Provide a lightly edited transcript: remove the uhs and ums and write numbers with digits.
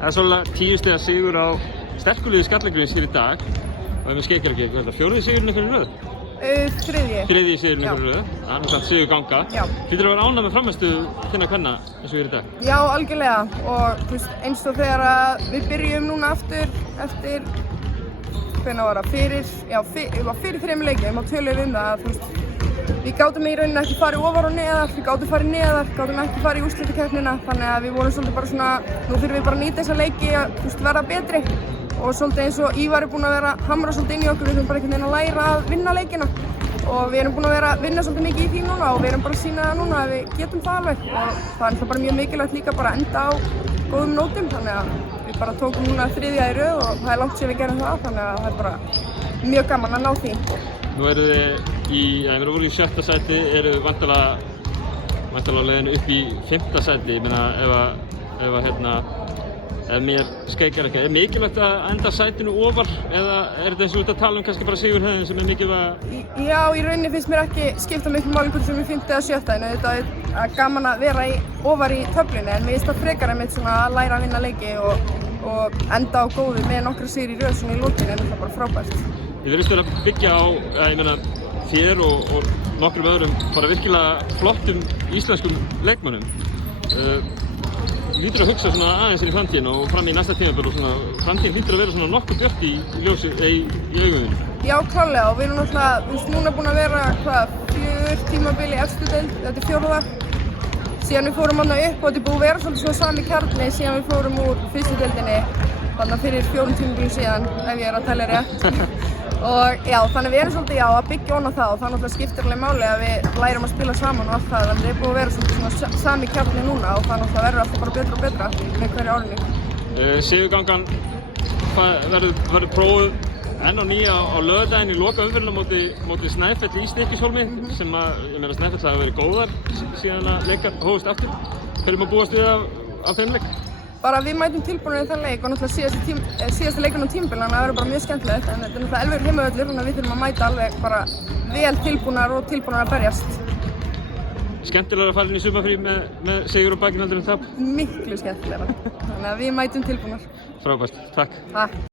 Það er svolítið 10 stiga sigur á sterkuliði Skallagríms hér í dag og við skeikar ekki eitthvað. Fjórði sigurinn ykkur í röð? Þriðji sigurinn ykkur í röð. Það er náttúrulega sigur ganga. Hlýtur að vera ánægð með frammistuðu þinna kvenna eins og við erum í dag? Já, algjörlega. Og þú veist, eins og þegar við byrjum núna aftur eftir, hvernig var það, fyrir 3 leikjum og töluðum það að þú veist, við gátum í rauninni ekki farið ofar og neðar, við gátum farið neðar, gátum ekki farið í úrslitakeppnina, þannig að við vorum svolítið bara svona, nú þurfum við bara að nýta þessa leiki að verða betri og svolítið eins og Ívar er búinn að vera hamra svolítið inn í okkur, við þurfum bara einhvern veginn að læra að vinna leikina og við erum búin að vera að vinna svolítið mikið í því núna og við erum bara að sýna það núna að við getum það alveg og það er bara mjög mikilvægt líka bara að enda á góðum nótum, þannig að við bara tókum núna 3. í röð og það er langt síðan við gerum það, þannig að það er bara mjög gaman að ná því. Nú eru þið voru í 7. sæti, eru þið væntanlega á leiðinu upp í 5. sæti. Ég meina ef mér skeikar ekki, er mikilvægt að enda sætinu ofar eða er þetta eins og út að tala um kannski bara sigurhæðin sem er mikilvægt? Já, í rauninni finnst mér ekki skipta miklu máli hvort sem við 5. eða 7. en þetta er gaman að vera ofar í töflunni en mér finnst það frekar einmitt svona að læra að vinna leiki og enda á góðu með nokkra sigri í röð svona í lokin en það er bara frábært. Þið virðist vera að byggja á, ég meina, þér og nokkrum öðrum bara virkilega flottum íslenskum leikmönnum. Hlýtur að hugsa svona aðeins inn í framtíðina og fram í næsta tímabil og svona framtíðin hlýtur að vera svona nokkuð björt í augunum. Já, klárlega og við erum náttúrulega, þú veist, núna búin að vera 4 tímabil í efstu deild, þetta er 4. Síðan við fórum þarna upp og þetta er búið að vera svolítið svona sami kjarni síðan við fórum úr 1. deildinni þarna fyrir 4 tímabil síðan, ef ég er að tala rétt. Og já, þannig við erum svolítið að byggja ofan á það og það náttúrulega skiptir alveg máli að við lærum að spila saman og allt það, þannig það er búið að vera svona sami kjarni núna og það náttúrulega verður alltaf bara betra og betra með hverju árinu. Sigurgangan verður prófuð enn á nýja á laugardaginn í loka umferðina móti Snæfell í Stykkishólmi sem að, ég meina Snæfell hafa verið góðar síðan að leikar hófust aftur. Hverju má búast við af þeim leik? Bara við mætum tilbúinir í þann leik og náttúrulega síðasti leikurinn á tímabilinu, þannig að það verður bara mjög skemmtilegt en þetta er náttúrulega Elfur heimavöllur, þannig að við þurfum að mæta alveg bara vel tilbúnar og tilbúnar að berjast. Skemmtilegra að fara inn í sumarfrí með sigur og bakinn heldur en tap? Miklu skemmtilegra, þannig að við mætum tilbúnar. Frábært, takk. Takk.